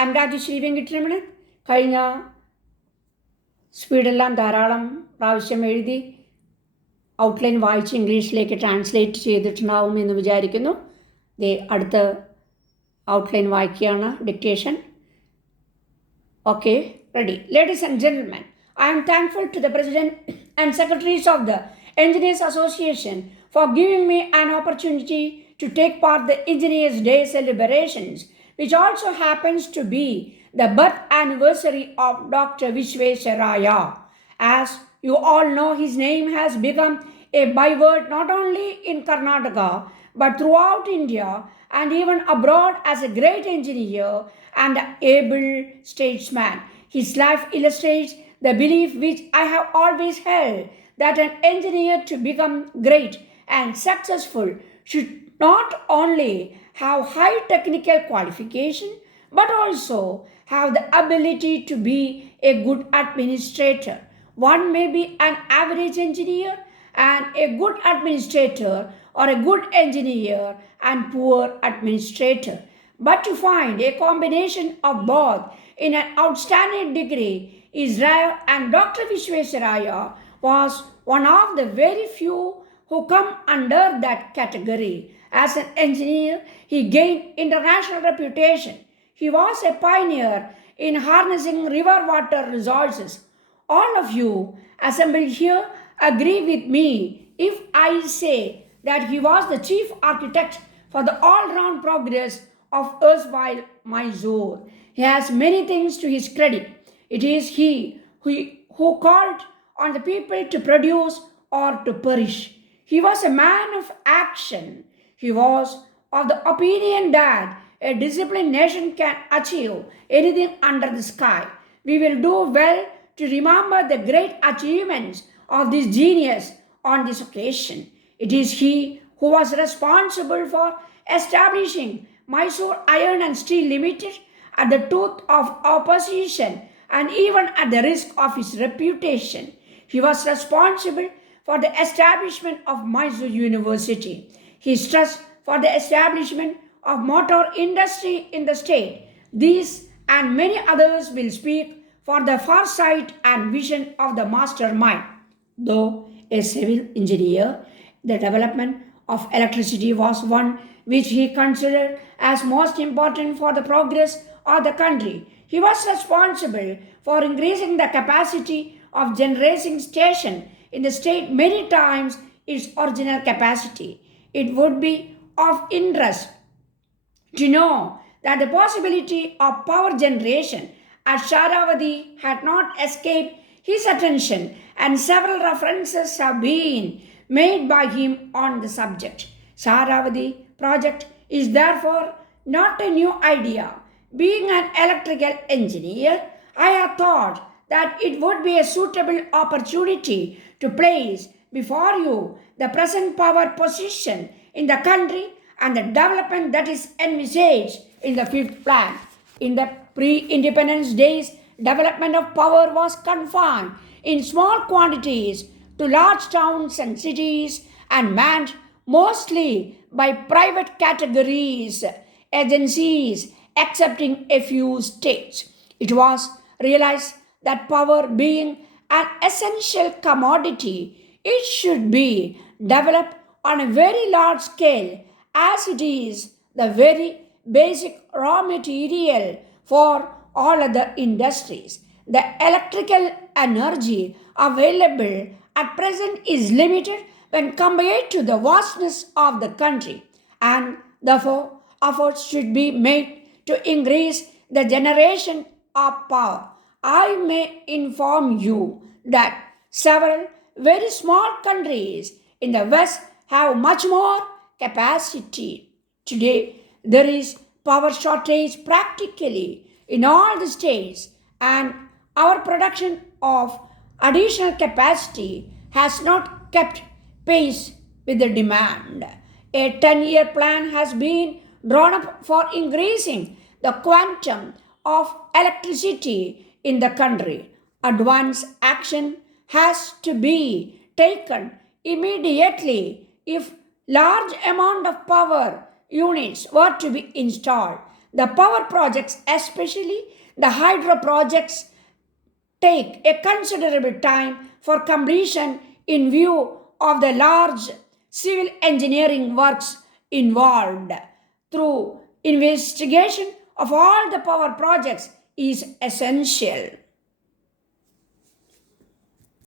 ആംരാജ് ശ്രീ വെങ്കിട്ടരമണൻ കഴിഞ്ഞ സ്പീഡെല്ലാം ധാരാളം പ്രാവശ്യം എഴുതി ഔട്ട്ലൈൻ വായിച്ച് ഇംഗ്ലീഷിലേക്ക് ട്രാൻസ്ലേറ്റ് ചെയ്തിട്ടുണ്ടാവും എന്ന് വിചാരിക്കുന്നു. അടുത്ത ഔട്ട്ലൈൻ വായിക്കുകയാണ്, dictation. Okay, ready. Ladies and gentlemen, I am thankful to the President and Secretaries of the Engineers Association for giving me an opportunity to take part in the Engineers Day celebrations, which also happens to be the birth anniversary of Dr. Visvesvaraya. As you all know, his name has become a byword not only in Karnataka but throughout India and even abroad as a great engineer and able statesman. His life illustrates the belief which I have always held that an engineer to become great and successful should not only have high technical qualification but also have the ability to be a good administrator. One may be an average engineer and a good administrator, or a good engineer and poor administrator. But to find a combination of both in an outstanding degree is rare, and Dr. Visvesvaraya was one of the very few who come under that category. As an engineer, he gained international reputation. He was a pioneer in harnessing river water resources. All of you assembled here agree with me if I say that he was the chief architect for the all-round progress of erstwhile Mysore. He has many things to his credit. It is he who called on the people to produce or to perish. He was a man of action. He was of the opinion that a disciplined nation can achieve anything under the sky. We will do well to remember the great achievements of this genius on this occasion. It is he who was responsible for establishing Mysore Iron and Steel Limited at the tooth of opposition and even at the risk of his reputation. He was responsible for the establishment of Mysore University. His trust for the establishment of motor industry in the state. These and many others will speak for the foresight and vision of the mastermind. Though a civil engineer, the development of electricity was one which he considered as most important for the progress of the country. He was responsible for increasing the capacity of generating station in the state many times its original capacity. It would be of interest to know that the possibility of power generation at Sharavati had not escaped his attention, and several references have been made by him on the subject. Sharavati project is therefore not a new idea. Being an electrical engineer, I have thought that it would be a suitable opportunity to place before you the present power position in the country and the development that is envisaged in the fifth plan. In the pre-independence days, development of power was confined in small quantities to large towns and cities and manned mostly by private categories, agencies, excepting a few states. It was realized that power being an essential commodity, it should be developed on a very large scale, as it is the very basic raw material for all other industries. The electrical energy available at present is limited when compared to the vastness of the country, and therefore efforts should be made to increase the generation of power. I may inform you that several very small countries in the West have much more capacity. Today, there is power shortage practically in all the states, and our production of additional capacity has not kept pace with the demand. A 10-year plan has been drawn up for increasing the quantum of electricity in the country. Advance action has to be taken immediately if large amount of power units were to be installed. The power projects, especially the hydro projects, take a considerable time for completion in view of the large civil engineering works involved. Through investigation of all the power projects is essential.